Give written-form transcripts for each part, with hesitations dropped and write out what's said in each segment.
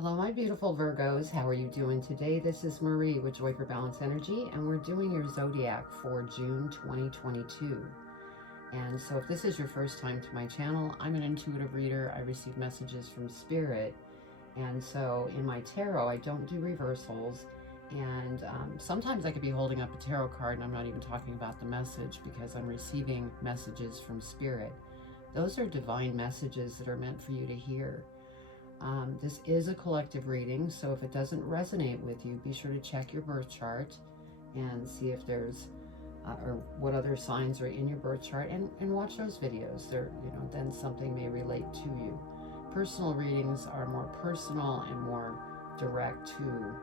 Hello, my beautiful Virgos. How are you doing today? This is Marie with Joy for Balance Energy, and we're doing your Zodiac for June 2022. And so if this is your first time to my channel, I'm an intuitive reader. I receive messages from Spirit. And so in my tarot, I don't do reversals. And sometimes I could be holding up a tarot card and I'm not even talking about the message because I'm receiving messages from Spirit. Those are divine messages that are meant for you to hear. This is a collective reading, so if it doesn't resonate with you, be sure to check your birth chart and see if there's or what other signs are in your birth chart, and watch those videos. Then something may relate to you. Personal readings are more personal and more direct to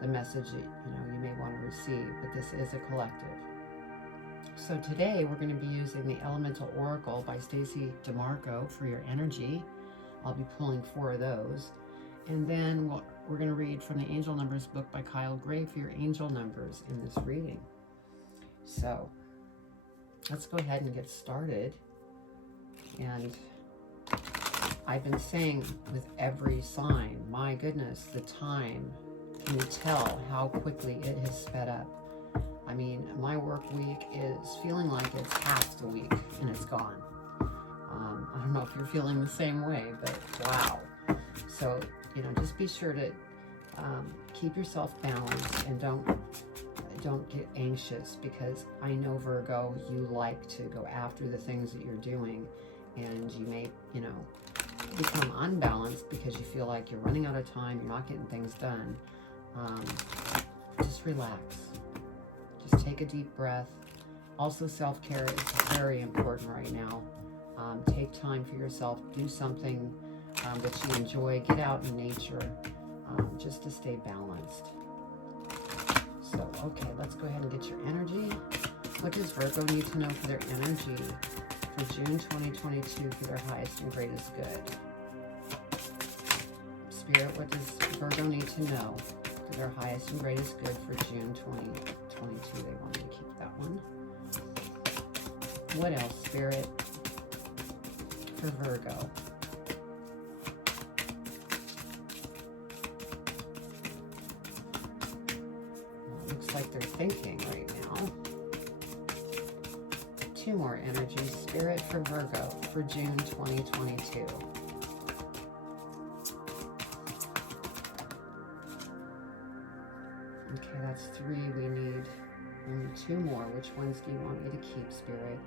the message that you may want to receive, but this is a collective. So today we're going to be using the Elemental Oracle by Stacey DeMarco for your energy. I'll be pulling 4 of those. And then we're going to read from the Angel Numbers book by Kyle Gray for your angel numbers in this reading. So let's go ahead and get started. And I've been saying with every sign, my goodness, the time, can you tell how quickly it has sped up? I mean, my work week is feeling like it's half the week and it's gone. I don't know if you're feeling the same way, but wow. So, just be sure to keep yourself balanced and don't get anxious, because I know, Virgo, you like to go after the things that you're doing, and you may, become unbalanced because you feel like you're running out of time, you're not getting things done. Just relax. Just take a deep breath. Also, self-care is very important right now. Take time for yourself. Do something that you enjoy. Get out in nature just to stay balanced. So, okay, let's go ahead and get your energy. What does Virgo need to know for their energy for June 2022 for their highest and greatest good? Spirit, what does Virgo need to know for their highest and greatest good for June 2022? They want me to keep that one. What else, Spirit, for Virgo? Well, it looks like they're thinking right now. 2 more energies, Spirit, for Virgo for June 2022. Okay, that's 3. We need only 2 more. Which ones do you want me to keep, Spirit?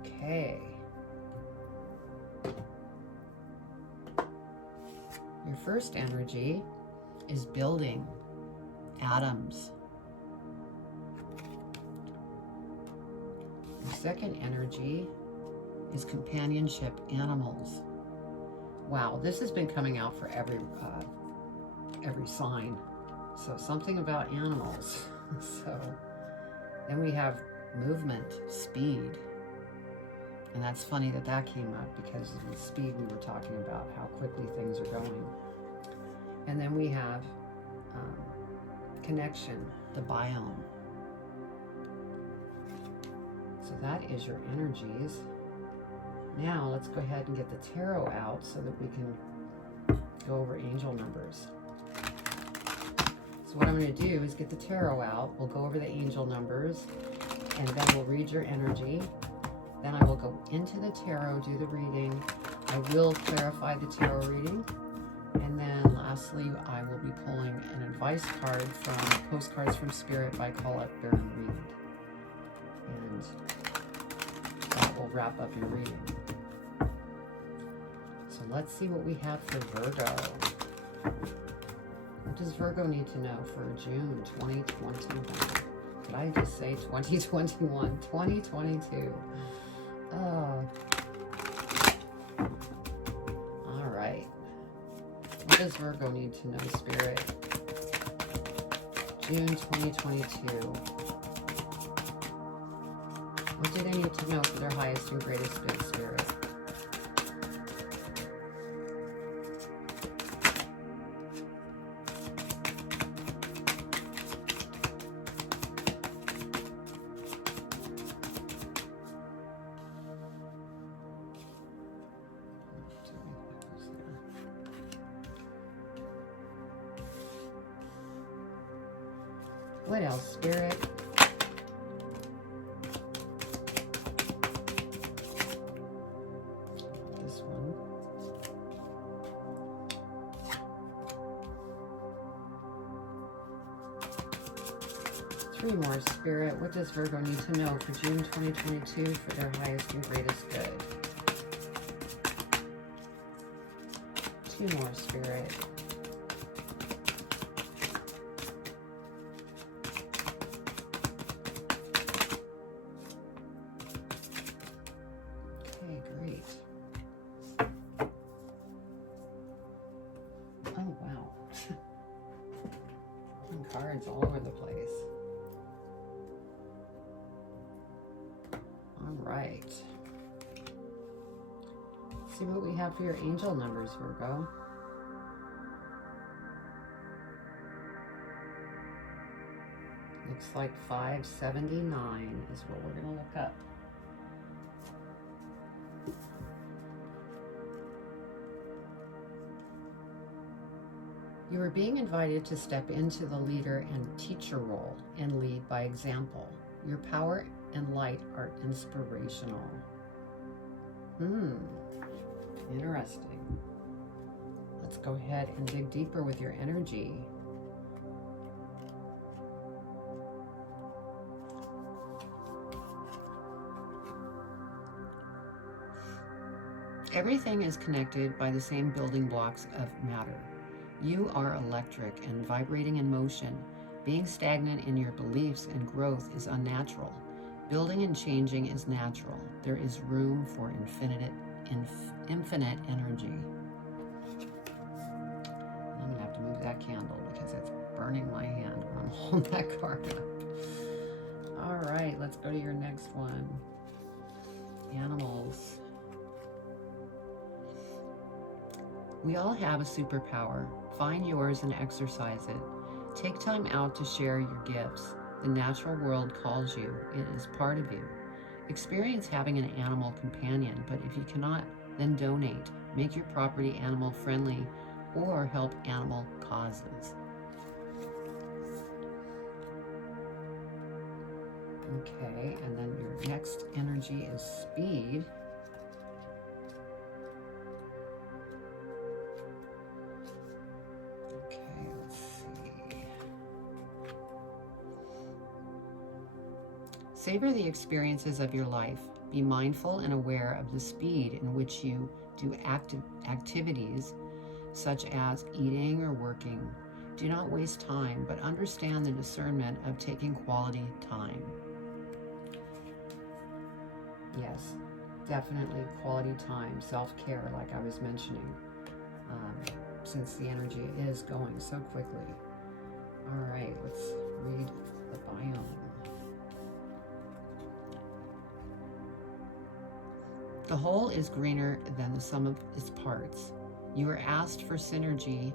Okay. Your first energy is building atoms. Your second energy is companionship, animals. Wow, this has been coming out for every sign. So something about animals. So then we have movement, speed. And that's funny that that came up because of the speed we were talking about, how quickly things are going. And then we have connection, the biome. So that is your energies. Now let's go ahead and get the tarot out so that we can go over angel numbers. So what I'm going to do is get the tarot out. We'll go over the angel numbers, and then we'll read your energy. Then I will go into the tarot, do the reading. I will clarify the tarot reading. And then lastly, I will be pulling an advice card from Postcards from Spirit by Colette Baron Reed. And that will wrap up your reading. So let's see what we have for Virgo. What does Virgo need to know for June 2021? Did I just say 2021? 2022. All right. What does Virgo need to know, Spirit? June 2022. What do they need to know for their highest and greatest good, Spirit? What else, Spirit? This one. Three more, Spirit. What does Virgo need to know for June 2022 for their highest and greatest good? Two more, Spirit. Okay, great. Oh, wow. Cards all over the place. All right. See what we have for your angel numbers, Virgo. Looks like 579 is what we're going to look up. You are being invited to step into the leader and teacher role and lead by example. Your power and light are inspirational. Interesting. Let's go ahead and dig deeper with your energy. Everything is connected by the same building blocks of matter. You are electric and vibrating in motion. Being stagnant in your beliefs and growth is unnatural. Building and changing is natural. There is room for infinite energy. I'm gonna have to move that candle because it's burning my hand when I'm holding that card up. All right, let's go to your next one. Animals. We all have a superpower. Find yours and exercise it. Take time out to share your gifts. The natural world calls you. It is part of you. Experience having an animal companion, but if you cannot, then donate. Make your property animal friendly or help animal causes. Okay, and then your next energy is speed. Savor the experiences of your life. Be mindful and aware of the speed in which you do activities such as eating or working. Do not waste time, but understand the discernment of taking quality time. Yes, definitely quality time, self-care, like I was mentioning, since the energy is going so quickly. All right, let's read the biome. The whole is greener than the sum of its parts. You are asked for synergy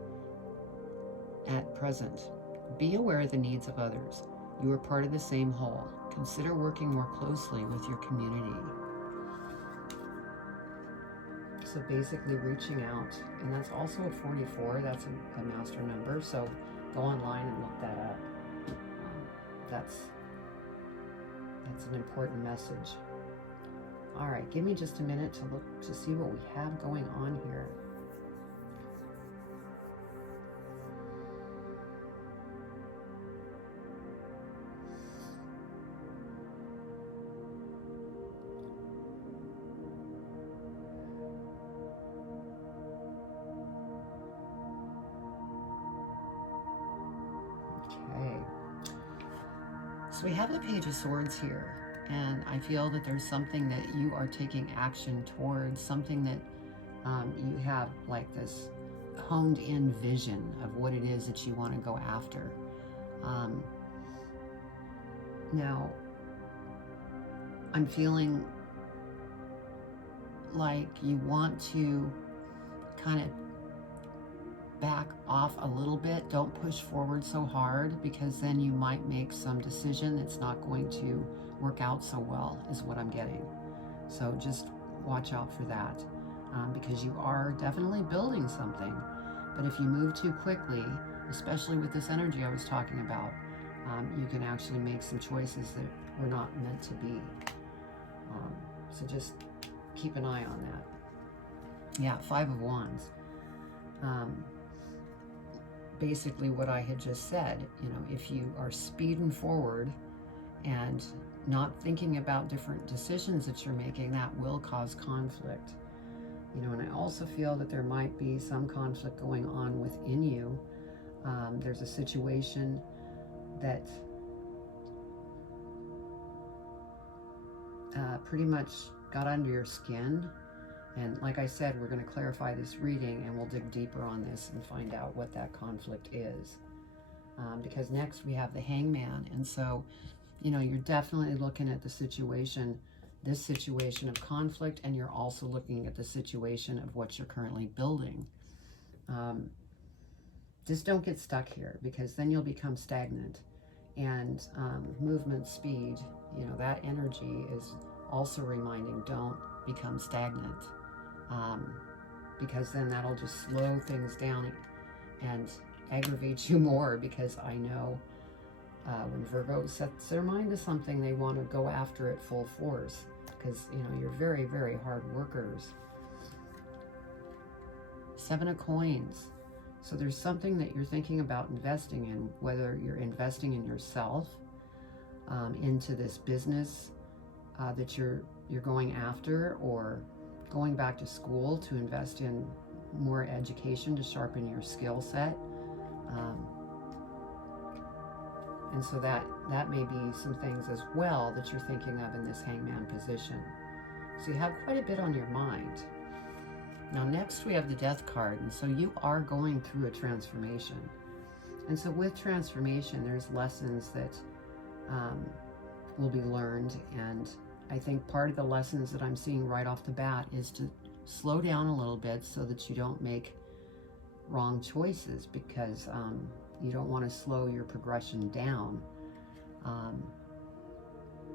at present. Be aware of the needs of others. You are part of the same whole. Consider working more closely with your community. So basically reaching out, and that's also a 44, that's a master number, so go online and look that up. That's an important message. All right, give me just a minute to look to see what we have going on here. Okay. So we have the Page of Swords here. And I feel that there's something that you are taking action towards, something that you have like this honed in vision of what it is that you want to go after. Now, I'm feeling like you want to kind of back off a little bit. Don't push forward so hard, because then you might make some decision that's not going to work out so well, is what I'm getting. So just watch out for that, because you are definitely building something. But if you move too quickly, especially with this energy I was talking about, you can actually make some choices that were not meant to be. So just keep an eye on that. Yeah, Five of Wands. Basically what I had just said, you know, if you are speeding forward and not thinking about different decisions that you're making, that will cause conflict. You know, and I also feel that there might be some conflict going on within you. There's a situation that pretty much got under your skin. And like I said, we're going to clarify this reading and we'll dig deeper on this and find out what that conflict is. Because next we have the Hangman. And so, you know, you're definitely looking at the situation, this situation of conflict, and you're also looking at the situation of what you're currently building. Just don't get stuck here, because then you'll become stagnant. And movement speed, you know, that energy is also reminding, don't become stagnant. Because then that'll just slow things down and aggravate you more, because I know when Virgo sets their mind to something, they want to go after it full force, because, you know, you're very, very hard workers. Seven of Coins. So there's something that you're thinking about investing in, whether you're investing in yourself, into this business that you're going after, or going back to school to invest in more education to sharpen your skill set. And so that may be some things as well that you're thinking of in this Hangman position. So you have quite a bit on your mind. Now next we have the Death card, and so you are going through a transformation. And so with transformation, there's lessons that will be learned, and I think part of the lessons that I'm seeing right off the bat is to slow down a little bit so that you don't make wrong choices, because you don't want to slow your progression down.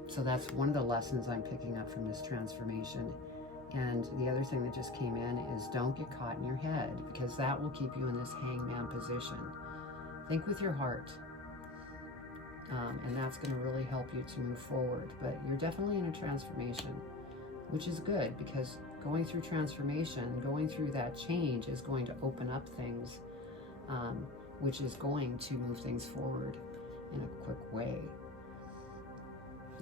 So that's one of the lessons I'm picking up from this transformation. And the other thing that just came in is don't get caught in your head, because that will keep you in this Hangman position. Think with your heart. And that's going to really help you to move forward. But you're definitely in a transformation, which is good, because going through transformation, going through that change is going to open up things, which is going to move things forward in a quick way.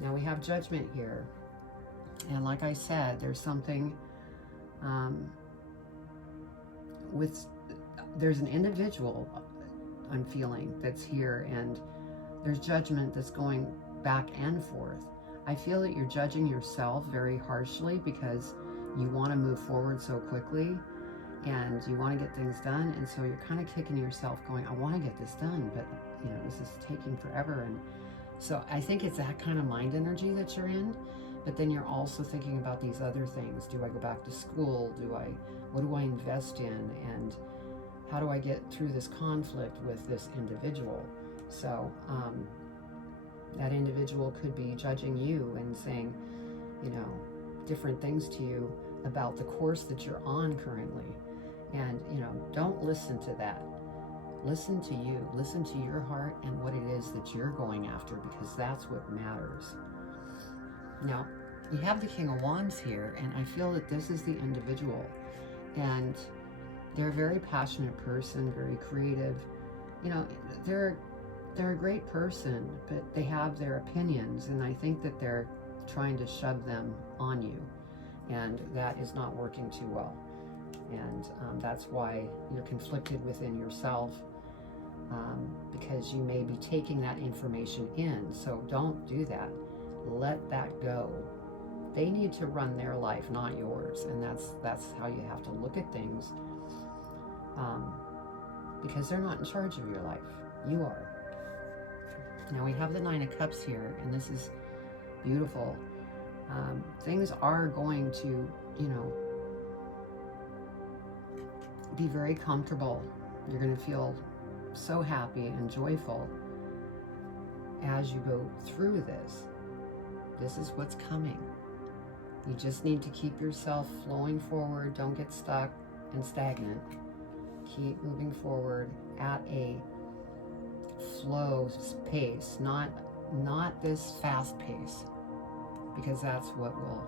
Now we have Judgment here. And like I said, there's something there's an individual I'm feeling that's here, and there's judgment that's going back and forth. I feel that you're judging yourself very harshly because you want to move forward so quickly and you want to get things done. And so you're kind of kicking yourself going, I want to get this done, but you know, this is taking forever. And so I think it's that kind of mind energy that you're in. But then you're also thinking about these other things. Do I go back to school? What do I invest in? And how do I get through this conflict with this individual? So that individual could be judging you and saying, you know, different things to you about the course that you're on currently. And, you know, don't listen to that. Listen to you. Listen to your heart and what it is that you're going after, because that's what matters. Now, you have the King of Wands here, and I feel that this is the individual. And they're a very passionate person, very creative. You know, they're a great person, but they have their opinions, and I think that they're trying to shove them on you. And that is not working too well. And that's why you're conflicted within yourself, because you may be taking that information in. So don't do that. Let that go. They need to run their life, not yours. And that's how you have to look at things, because they're not in charge of your life. You are. Now we have the Nine of Cups here, and this is beautiful. Things are going to, you know, be very comfortable. You're going to feel so happy and joyful as you go through this. This is what's coming. You just need to keep yourself flowing forward. Don't get stuck and stagnant. Keep moving forward at a flow pace, not this fast pace, because that's what will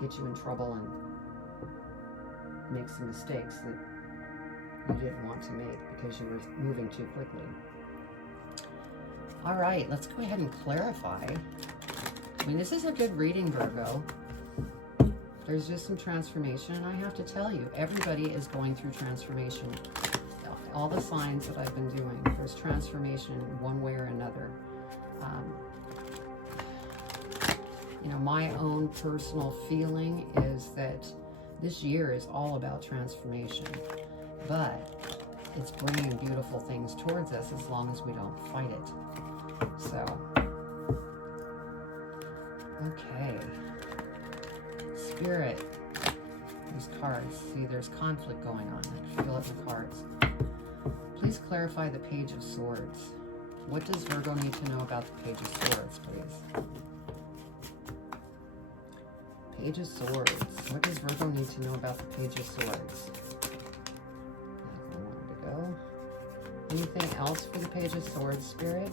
get you in trouble and make some mistakes that you didn't want to make because you were moving too quickly. All right, let's go ahead and clarify. I mean, this is a good reading, Virgo. There's just some transformation, and I have to tell you, everybody is going through transformation. All the signs that I've been doing, there's transformation one way or another. You know, my own personal feeling is that this year is all about transformation, but it's bringing beautiful things towards us as long as we don't fight it. So, okay. Spirit, these cards, see there's conflict going on. I can feel it in the cards. Please clarify the Page of Swords. What does Virgo need to know about the Page of Swords, please? Page of Swords. What does Virgo need to know about the Page of Swords? I wanted to go. Anything else for the Page of Swords, Spirit?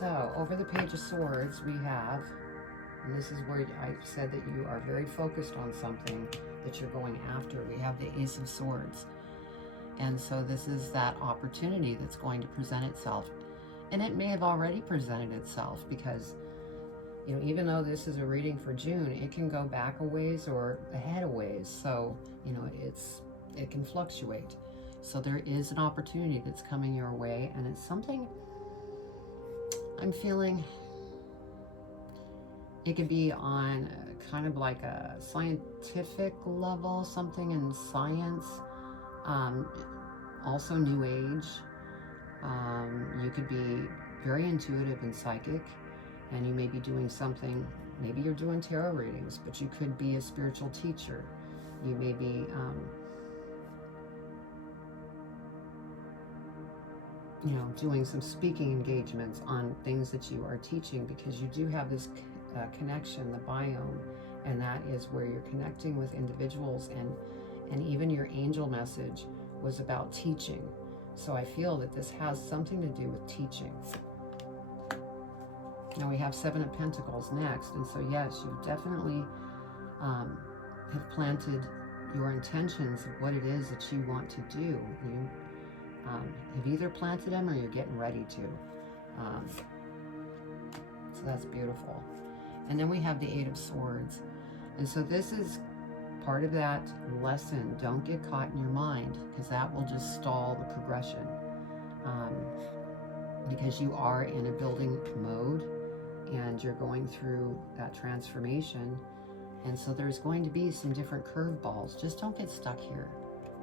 So, over the Page of Swords, we have, and this is where I said that you are very focused on something that you're going after. We have the Ace of Swords. And so this is that opportunity that's going to present itself. And it may have already presented itself because, you know, even though this is a reading for June, it can go back a ways or ahead a ways. So, you know, it can fluctuate. So there is an opportunity that's coming your way, and it's something I'm feeling. It could be on kind of like a scientific level, something in science, also New Age. You could be very intuitive and psychic, and you may be doing something, maybe you're doing tarot readings, but you could be a spiritual teacher. You may be, you know, doing some speaking engagements on things that you are teaching, because you do have this connection, the biome, and that is where you're connecting with individuals, and even your angel message was about teaching. So I feel that this has something to do with teaching. Now we have Seven of Pentacles next, and so yes, you definitely have planted your intentions of what it is that you want to do. You have either planted them or you're getting ready to. So that's beautiful. And then we have the Eight of Swords. And so this is part of that lesson. Don't get caught in your mind, because that will just stall the progression. Because you are in a building mode and you're going through that transformation. And so there's going to be some different curveballs. Just don't get stuck here,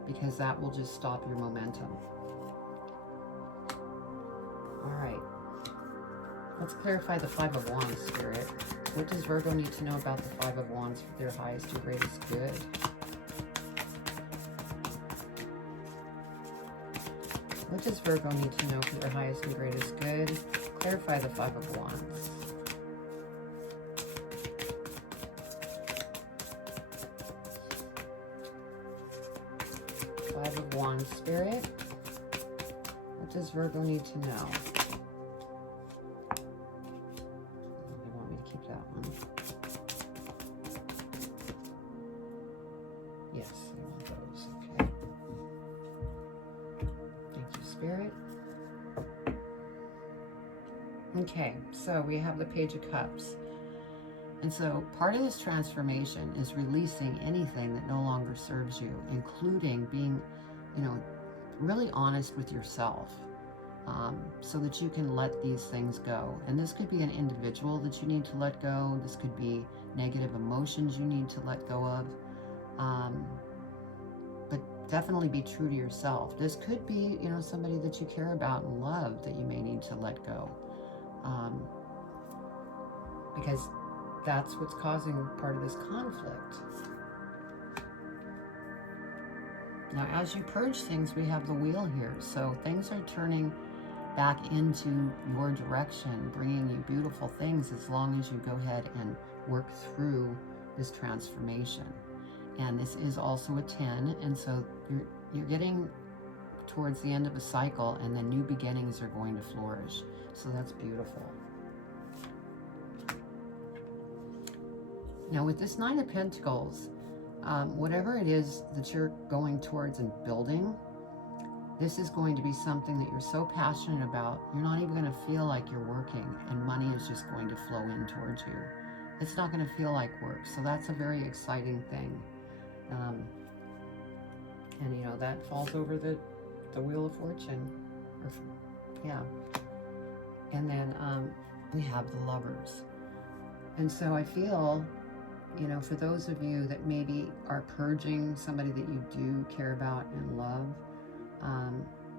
because that will just stop your momentum. All right. Let's clarify the Five of Wands, Spirit. What does Virgo need to know about the Five of Wands for their highest and greatest good? What does Virgo need to know for their highest and greatest good? Clarify the Five of Wands. Five of Wands, Spirit. What does Virgo need to know? That one. Yes, I want those. Okay. Thank you, Spirit. Okay, so we have the Page of Cups. And so part of this transformation is releasing anything that no longer serves you, including being, you know, really honest with yourself. So that you can let these things go. And this could be an individual that you need to let go. This could be negative emotions you need to let go of. But definitely be true to yourself. This could be, you know, somebody that you care about and love that you may need to let go. Because that's what's causing part of this conflict. Now, as you purge things, we have the Wheel here. So things are turning back into your direction, bringing you beautiful things as long as you go ahead and work through this transformation. And this is also a 10, and so you're getting towards the end of a cycle, and then new beginnings are going to flourish. So that's beautiful. Now with this 9 of Pentacles, whatever it is that you're going towards and building, this is going to be something that you're so passionate about, you're not even going to feel like you're working, and money is just going to flow in towards you. It's not going to feel like work. So that's a very exciting thing. And you know, that falls over the Wheel of Fortune. Yeah. And then we have the Lovers. And so I feel, you know, for those of you that maybe are purging somebody that you do care about and love,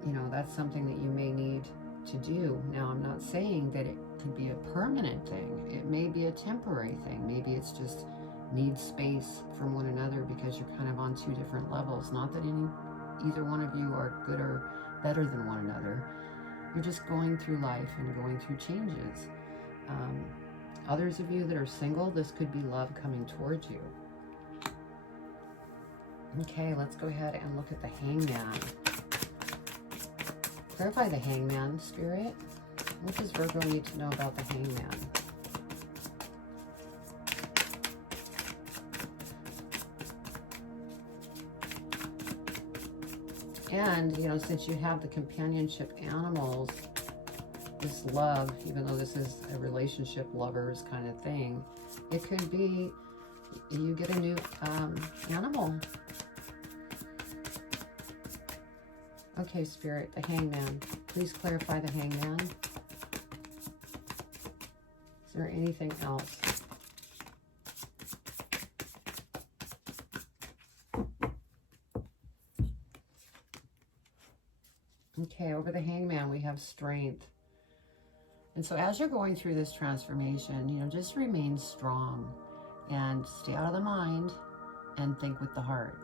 you know, that's something that you may need to do. Now, I'm not saying that it could be a permanent thing. It may be a temporary thing. Maybe it's just need space from one another because you're kind of on 2 different levels. Not that either one of you are good or better than one another. You're just going through life and going through changes. Others of you that are single, this could be love coming towards you. Okay, let's go ahead and look at the Hangman. Clarify the Hangman, Spirit. What does Virgo need to know about the Hangman? And, you know, since you have the companionship animals, this love, even though this is a relationship lovers kind of thing, it could be you get a new animal. Okay, Spirit, the Hangman. Please clarify the Hangman. Is there anything else? Okay, over the Hangman, we have Strength. And so as you're going through this transformation, you know, just remain strong and stay out of the mind and think with the heart.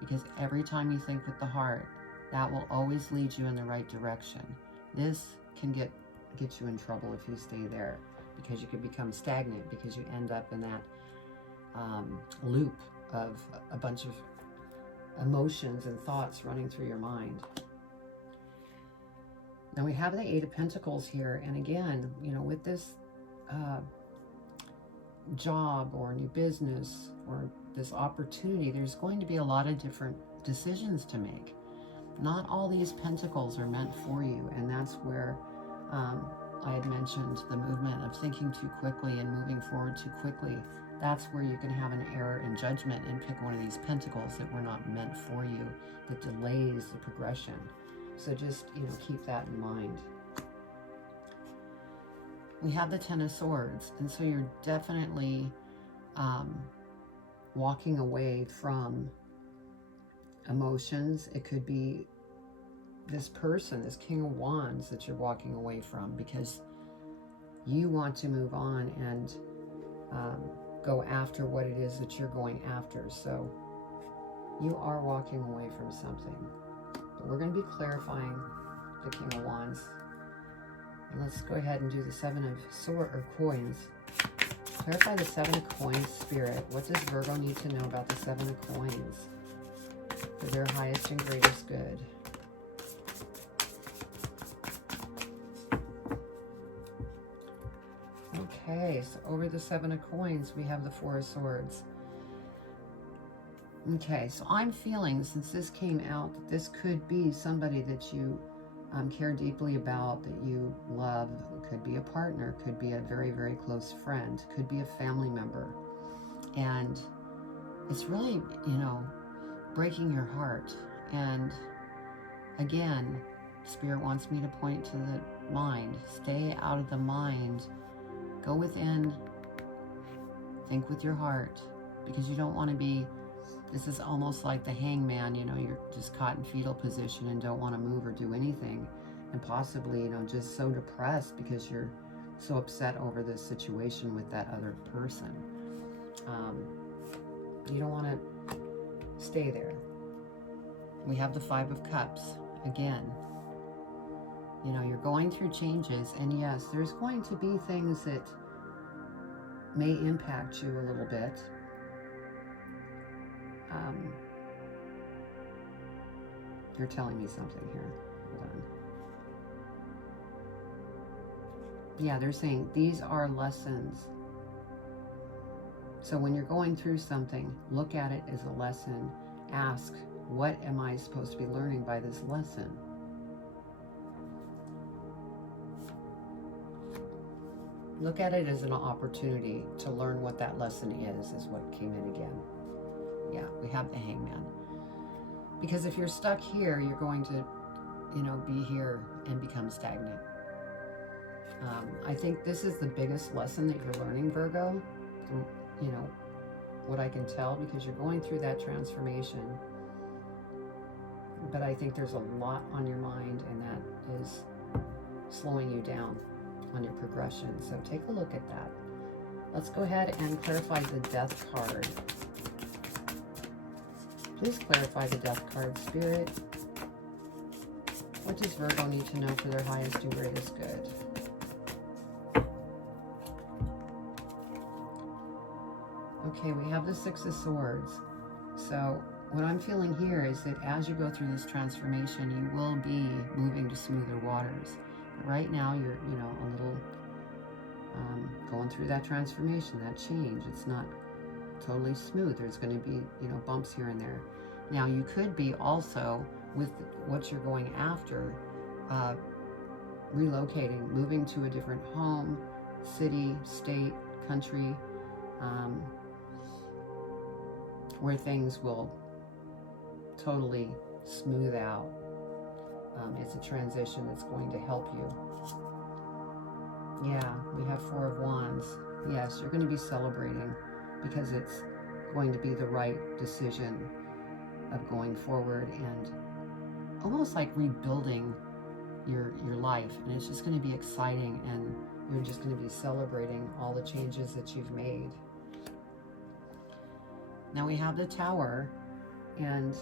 Because every time you think with the heart, that will always lead you in the right direction. This can get you in trouble if you stay there, because you could become stagnant, because you end up in that loop of a bunch of emotions and thoughts running through your mind. Now we have the 8 of Pentacles here, and again, you know, with this job or new business or this opportunity, there's going to be a lot of different decisions to make. Not all these pentacles are meant for you, and that's where I had mentioned the movement of thinking too quickly and moving forward too quickly. That's where you can have an error in judgment and pick one of these pentacles that were not meant for you, that delays the progression. So just, you know, keep that in mind. We have the 10 of Swords, and so you're definitely walking away from emotions. It could be this person, this King of Wands that you're walking away from because you want to move on and go after what it is that you're going after. So you are walking away from something. But we're going to be clarifying the King of Wands. And let's go ahead and do the 7 of Coins. Clarify the 7 of Coins, Spirit. What does Virgo need to know about the 7 of Coins for their highest and greatest good? Okay, so over the 7 of Coins, we have the 4 of Swords. Okay, so I'm feeling, since this came out, that this could be somebody that you care deeply about, that you love. It could be a partner, could be a very, very close friend, could be a family member. And it's really, you know, breaking your heart. And again, Spirit wants me to point to the mind. Stay out of the mind. Go within. Think with your heart. Because you don't want to be, this is almost like the Hangman, you know, you're just caught in fetal position and don't want to move or do anything. And possibly, you know, just so depressed because you're so upset over this situation with that other person. You don't want to stay there. We have the 5 of Cups. Again, You know, you're going through changes, and yes, there's going to be things that may impact you a little bit. You're telling me something here. Hold on. Yeah, they're saying these are lessons. So when you're going through something, look at it as a lesson. Ask, what am I supposed to be learning by this lesson? Look at it as an opportunity to learn what that lesson is what came in again. Yeah, we have the Hangman. Because if you're stuck here, you're going to, you know, be here and become stagnant. I think this is the biggest lesson that you're learning, Virgo. You know, what I can tell, because you're going through that transformation. But I think there's a lot on your mind, and that is slowing you down on your progression. So take a look at that. Let's go ahead and clarify the Death card. Please clarify the Death card, Spirit. What does Virgo need to know for their highest and greatest good? Okay, we have the Six of Swords. So what I'm feeling here is that as you go through this transformation, you will be moving to smoother waters. But right now, you're, you know, a little going through that transformation, that change. It's not totally smooth. There's going to be, you know, bumps here and there. Now, you could be also, with what you're going after, relocating, moving to a different home, city, state, country, where things will totally smooth out. It's a transition that's going to help you. Yeah, we have Four of Wands. Yes, you're going to be celebrating because it's going to be the right decision of going forward and almost like rebuilding your life. And it's just going to be exciting, and you're just going to be celebrating all the changes that you've made. Now we have the Tower, and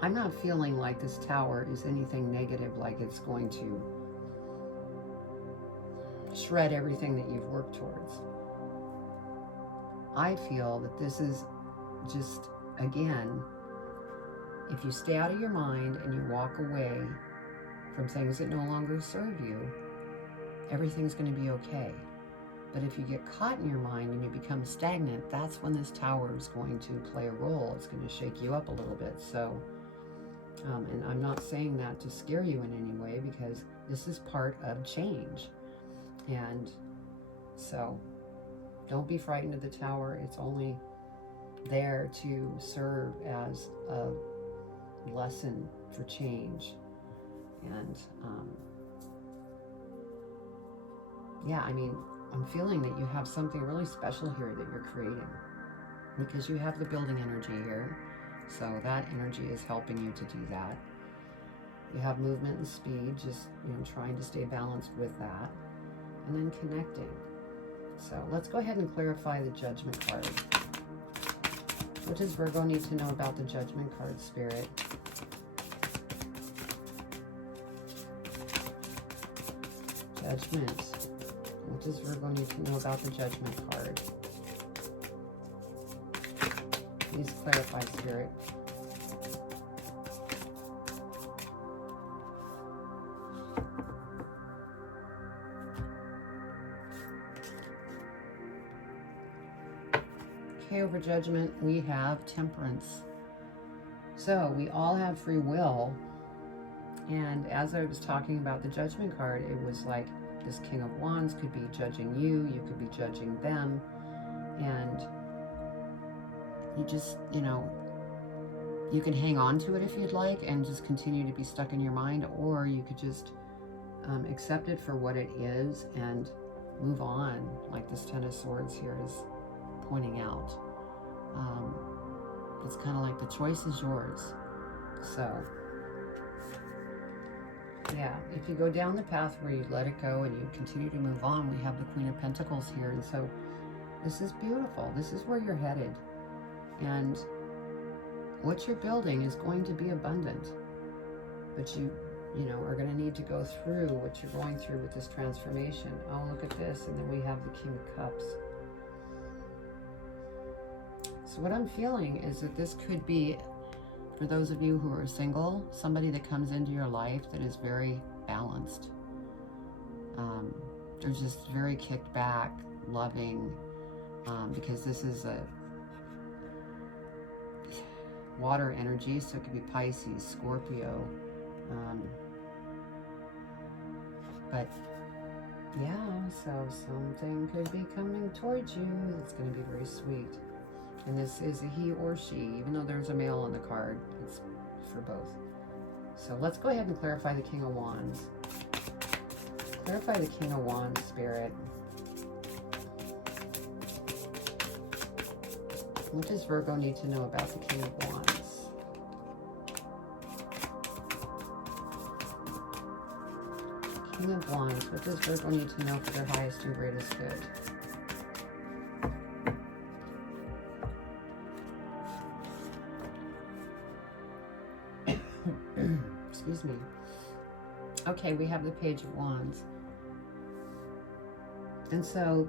I'm not feeling like this Tower is anything negative, like it's going to shred everything that you've worked towards. I feel that this is just, again, if you stay out of your mind and you walk away from things that no longer serve you, everything's going to be okay. But if you get caught in your mind and you become stagnant, that's when this Tower is going to play a role. It's going to shake you up a little bit. So, and I'm not saying that to scare you in any way, because this is part of change. And so don't be frightened of the Tower. It's only there to serve as a lesson for change. And yeah, I mean, I'm feeling that you have something really special here that you're creating, because you have the building energy here. So that energy is helping you to do that. You have movement and speed, just, you know, trying to stay balanced with that, and then connecting. So let's go ahead and clarify the Judgment card. What does Virgo need to know about the Judgment card, Spirit? Judgment. What does Virgo need to know about the Judgment card? Please clarify, Spirit. Okay, over Judgment, we have Temperance. So we all have free will. And as I was talking about the Judgment card, it was like this King of Wands could be judging you, you could be judging them, and you just, you know, you can hang on to it if you'd like and just continue to be stuck in your mind, or you could just accept it for what it is and move on, like this Ten of Swords here is pointing out. It's kind of like the choice is yours. So yeah, if you go down the path where you let it go and you continue to move on, we have the Queen of Pentacles here. And so this is beautiful. This is where you're headed. And what you're building is going to be abundant, but you know, are going to need to go through what you're going through with this transformation. Oh, look at this. And then we have the King of Cups. So what I'm feeling is that this could be, for those of you who are single, somebody that comes into your life that is very balanced. They're just very kicked back, loving, because this is a water energy, so it could be Pisces, Scorpio. But yeah, so something could be coming towards you that's going to be very sweet. And this is a he or she, even though there's a male on the card, it's for both. So let's go ahead and clarify the King of Wands. Clarify the King of Wands, Spirit. What does Virgo need to know about the King of Wands? King of Wands, what does Virgo need to know for their highest and greatest good? Excuse me. Okay, we have the Page of Wands. And so,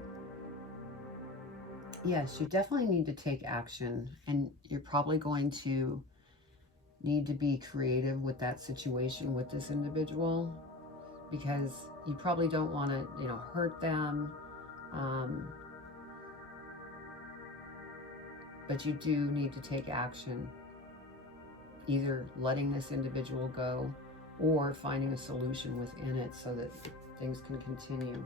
yes, you definitely need to take action, and you're probably going to need to be creative with that situation with this individual, because you probably don't want to, you know, hurt them. But you do need to take action, either letting this individual go or finding a solution within it so that things can continue.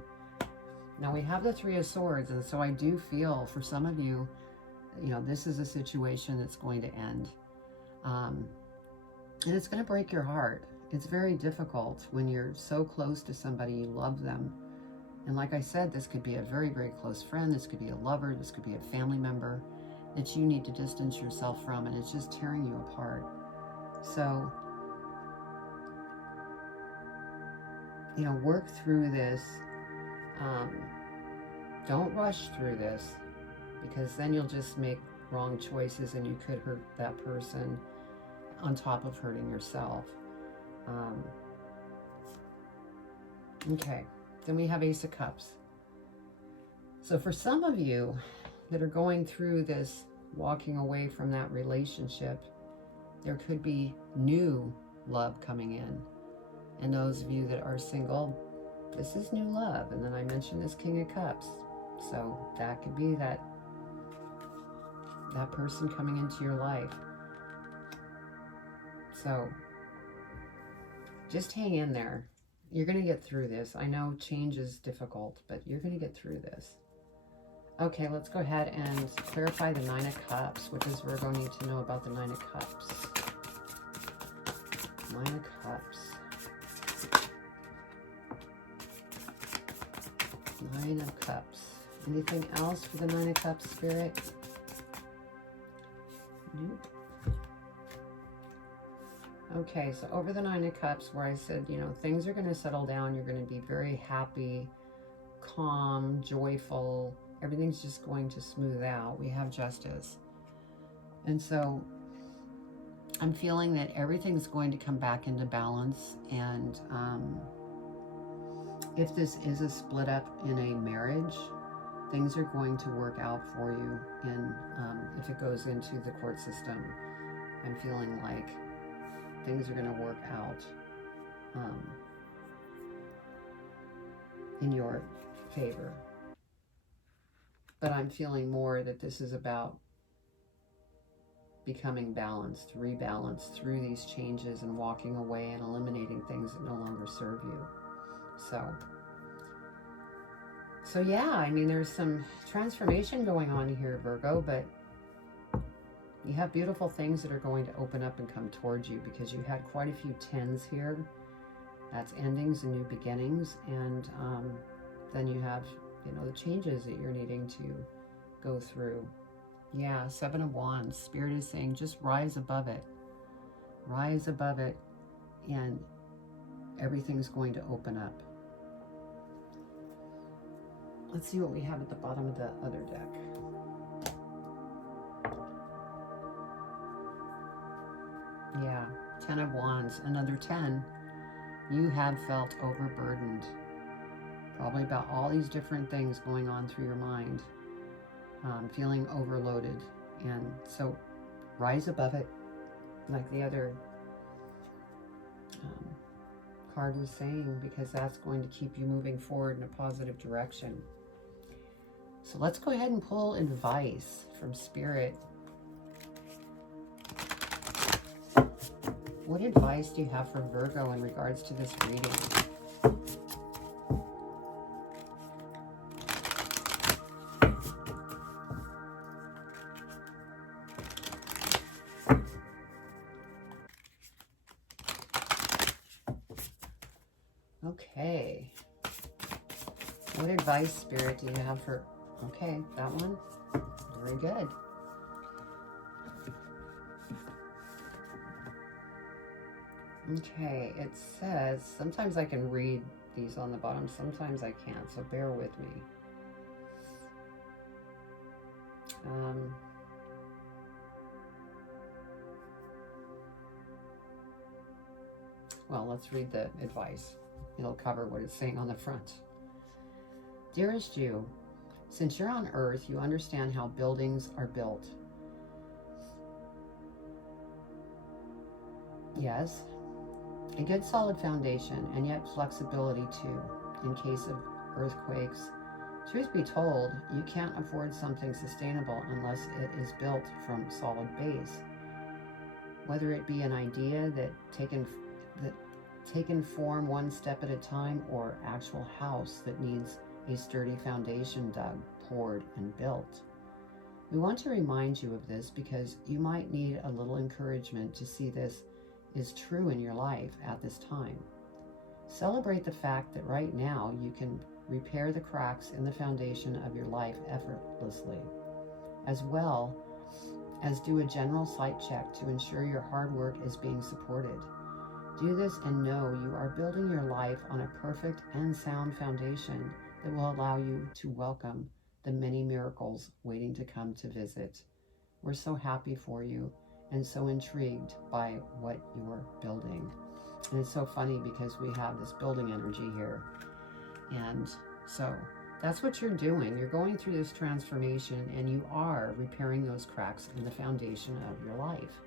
Now we have the Three of Swords, and so I do feel for some of you, you know, this is a situation that's going to end. And it's going to break your heart. It's very difficult when you're so close to somebody, you love them. And like I said, this could be a very, very close friend. This could be a lover. This could be a family member that you need to distance yourself from, and it's just tearing you apart. So, you know, work through this. Don't rush through this, because then you'll just make wrong choices and you could hurt that person on top of hurting yourself. Okay, then we have Ace of Cups. So for some of you that are going through this, walking away from that relationship, there could be new love coming in. And those of you that are single, this is new love. And then I mentioned this King of Cups. So that could be that person coming into your life. So just hang in there. You're going to get through this. I know change is difficult, but you're going to get through this. Okay, let's go ahead and clarify the Nine of Cups. What does Virgo need to know about the Nine of Cups? Nine of Cups. Nine of Cups. Anything else for the Nine of Cups, Spirit? Nope. Okay, so over the Nine of Cups, where I said, you know, things are going to settle down. You're going to be very happy, calm, joyful. Everything's just going to smooth out. We have Justice. And so I'm feeling that everything's going to come back into balance. And if this is a split up in a marriage, things are going to work out for you. And if it goes into the court system, I'm feeling like things are going to work out in your favor. But I'm feeling more that this is about becoming balanced, rebalanced through these changes and walking away and eliminating things that no longer serve you. So yeah, I mean, there's some transformation going on here, Virgo, but you have beautiful things that are going to open up and come towards you, because you had quite a few tens here. That's endings and new beginnings. And then you have, you know, the changes that you're needing to go through. Yeah, Seven of Wands. Spirit is saying just rise above it. Rise above it, and everything's going to open up. Let's see what we have at the bottom of the other deck. Yeah, 10 of Wands, another 10. You have felt overburdened, probably about all these different things going on through your mind, feeling overloaded. And so rise above it, like the other card was saying, because that's going to keep you moving forward in a positive direction. So let's go ahead and pull advice from Spirit. What advice do you have for Virgo in regards to this reading? Okay. What advice, Spirit, do you have for... Okay, that one. Very good. Okay, it says, sometimes I can read these on the bottom, sometimes I can't, so bear with me. Well, let's read the advice. It'll cover what it's saying on the front. Dearest you, since you're on Earth, you understand how buildings are built. Yes, a good solid foundation, and yet flexibility too, in case of earthquakes. Truth be told, you can't afford something sustainable unless it is built from solid base. Whether it be an idea that taken form one step at a time, or actual house that needs a sturdy foundation dug, poured, and built. We want to remind you of this because you might need a little encouragement to see this is true in your life at this time. Celebrate the fact that right now you can repair the cracks in the foundation of your life effortlessly, as well as do a general site check to ensure your hard work is being supported. Do this and know you are building your life on a perfect and sound foundation that will allow you to welcome the many miracles waiting to come to visit. We're so happy for you and so intrigued by what you're building. And it's so funny because we have this building energy here. And so that's what you're doing. You're going through this transformation and you are repairing those cracks in the foundation of your life.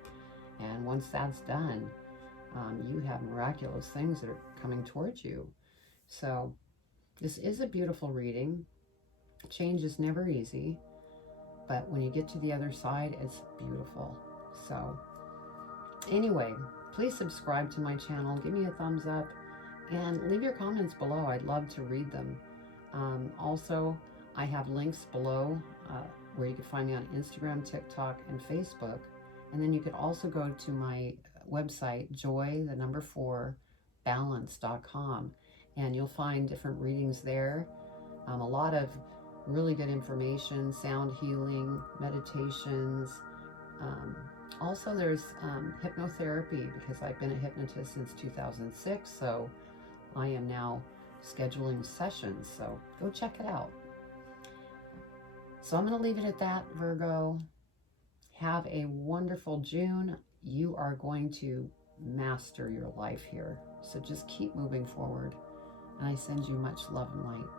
And once that's done, you have miraculous things that are coming towards you. So this is a beautiful reading. Change is never easy, but when you get to the other side, it's beautiful. So anyway, please subscribe to my channel, give me a thumbs up, and leave your comments below. I'd love to read them. Also, I have links below where you can find me on Instagram, TikTok, and Facebook. And then you could also go to my website, joy4balance.com, and you'll find different readings there. A lot of really good information, sound healing, meditations. Also, there's hypnotherapy, because I've been a hypnotist since 2006, so I am now scheduling sessions, so go check it out. So I'm going to leave it at that, Virgo. Have a wonderful June. You are going to master your life here, so just keep moving forward, and I send you much love and light.